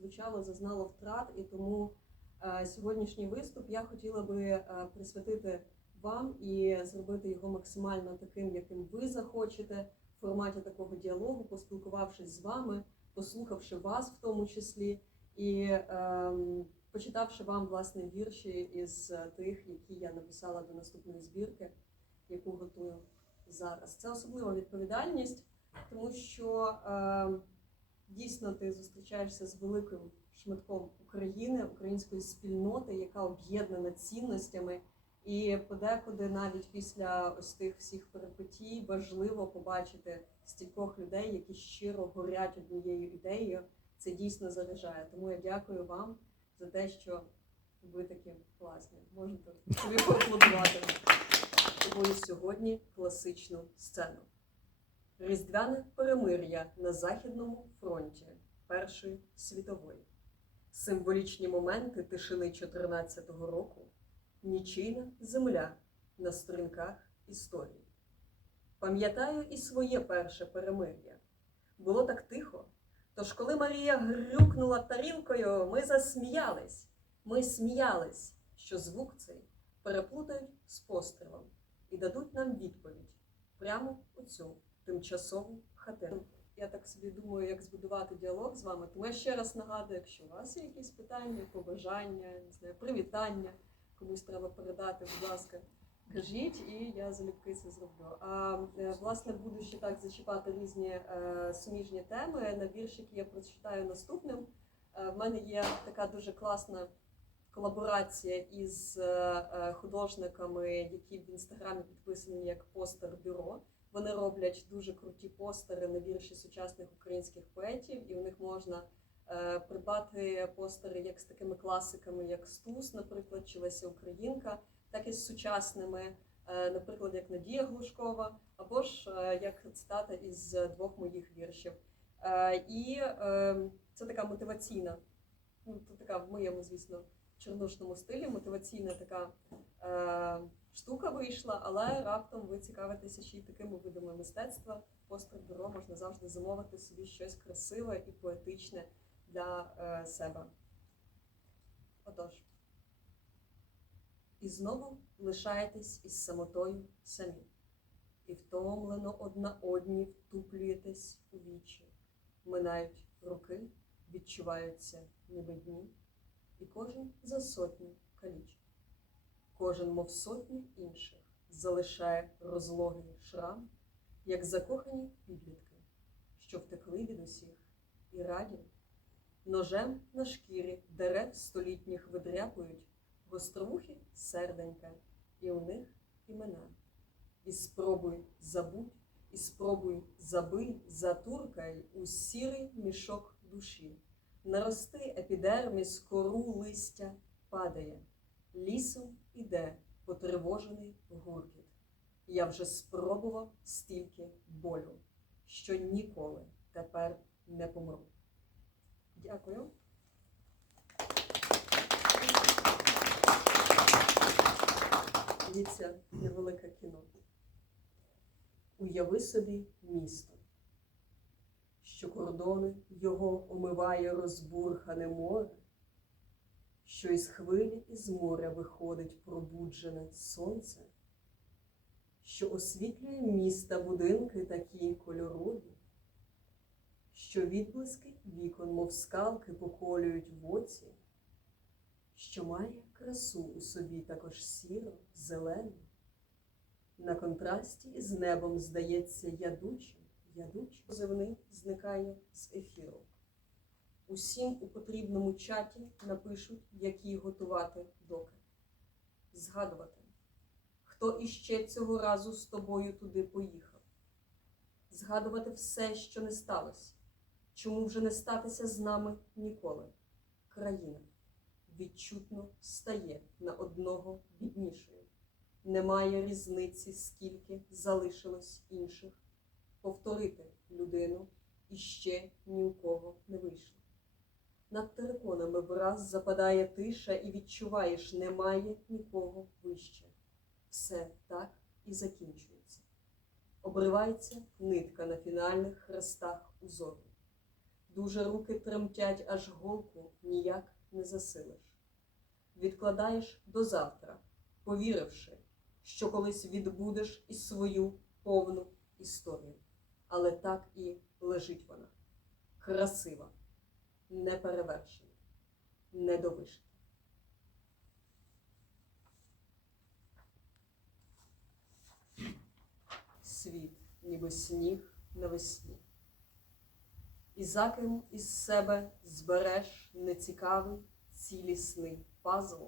звучало, зазнало втрат, і тому е, сьогоднішній виступ я хотіла би е, присвятити вам і зробити його максимально таким, яким ви захочете, в форматі такого діалогу, поспілкувавшись з вами, послухавши вас в тому числі, і ем, почитавши вам власне вірші із е, тих, які я написала до наступної збірки, яку готую зараз. Це особлива відповідальність, тому що ем, дійсно ти зустрічаєшся з великим шматком України, української спільноти, яка об'єднана цінностями. І подекуди, навіть після ось тих всіх перипетій, важливо побачити стількох людей, які щиро горять однією ідеєю. Це дійсно заряджає. Тому я дякую вам за те, що ви такі класні. Можете собі поаплодувати. Тобою сьогодні класичну сцену. Різдвяне перемир'я на Західному фронті Першої світової. Символічні моменти тишини 14-го року. Нічийна земля на сторінках історії. Пам'ятаю і своє перше перемир'я. Було так тихо. Тож, коли Марія грюкнула тарілкою, ми засміялись. Ми сміялись, що звук цей переплутають з пострілом і дадуть нам відповідь прямо у цю тимчасову хатину. Я так собі думаю, як збудувати діалог з вами. Тому я ще раз нагадую, якщо у вас є якісь питання, побажання, не знаю, привітання, комусь треба передати, будь ласка, кажіть, і я залюбки це зроблю. А е, власне буду ще так зачіпати різні е, суміжні теми. На вірш, я прочитаю наступним. Е, в мене є така дуже класна колаборація із е, е, художниками, які в інстаграмі підписані як постер бюро. Вони роблять дуже круті постери на вірші сучасних українських поетів, і у них можна е, придбати постери як з такими класиками, як Стус, наприклад, чи Леся Українка, так і з сучасними, е, наприклад, як Надія Глушкова, або ж е, як цитата із двох моїх віршів. І е, це така мотиваційна, ну така в моєму, звісно, чорнушному стилі, мотиваційна така. е, штука вийшла, але раптом ви цікавитеся ще й такими видами мистецтва. Постер бюро можна завжди замовити собі щось красиве і поетичне для е, себе. Отож. І знову лишаєтесь із самотою самі, і втомлено одна одній втуплюєтесь у вічі. Минають роки, відчуваються ніби дні, і кожен за сотню калічить. Кожен, мов сотні інших, залишає розлогий шрам, як закохані підлітки, що втекли від усіх і раді, ножем на шкірі дерев столітніх видряпують гостровухі серденька, і у них імена. І спробуй забудь, і спробуй забий, затуркай у сірий мішок душі. Нарости епідерміс, кору листя падає. Лісом іде потривожений гуркіт. Я вже спробував стільки болю, що ніколи тепер не помру. Дякую. Дивіться невелике кіно. Уяви собі місто, що кордони його омиває розбурхане море що із хвилі із моря виходить пробуджене сонце, що освітлює міста будинки такі кольорові, що відблиски вікон, мов скалки, поколюють в оці, що має красу у собі також сіро, зелену. На контрасті із небом здається ядучим, ядучим. Позивний зникає з ефіру. Усім у потрібному чаті напишуть, які готувати доки. Згадувати, хто іще цього разу з тобою туди поїхав. Згадувати все, що не сталося, чому вже не статися з нами ніколи. Країна відчутно стає на одного біднішою. Немає різниці, скільки залишилось інших. Повторити людину іще ні у кого не вийшло. Над териконами враз западає тиша, і відчуваєш, немає нікого вище. Все так і закінчується. Обривається нитка на фінальних хрестах узору. Дуже руки тремтять, аж голку ніяк не засилиш. Відкладаєш до завтра, повіривши, що колись відбудеш і свою повну історію. Але так і лежить вона. Красива, неперевершена, недовишена. Світ, ніби сніг навесні. І заким із себе збереш нецікавий цілісний пазл.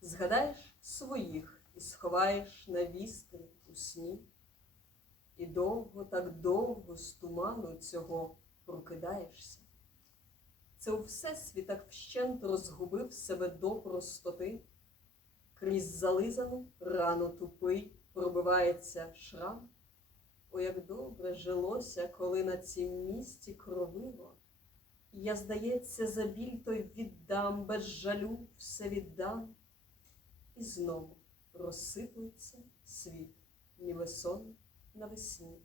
Згадаєш своїх і сховаєш на вістрі у сні. І довго, так довго з туману цього прокидаєшся. Це у всесвітах вщент розгубив себе до простоти. Крізь зализану рану тупий пробивається шрам. О, як добре жилося, коли на цім місці кровиво. Я, здається, за біль той віддам, без жалю все віддам. І знову розсиплеться світ, ніби сон навесні.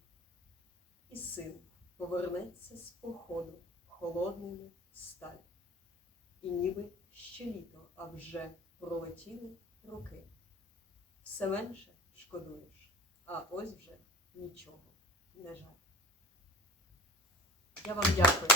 І син повернеться з походу холодними сталь. І ніби ще літо, а вже пролетіли роки. Все менше шкодуєш, а ось вже нічого не жаль. Я вам дякую.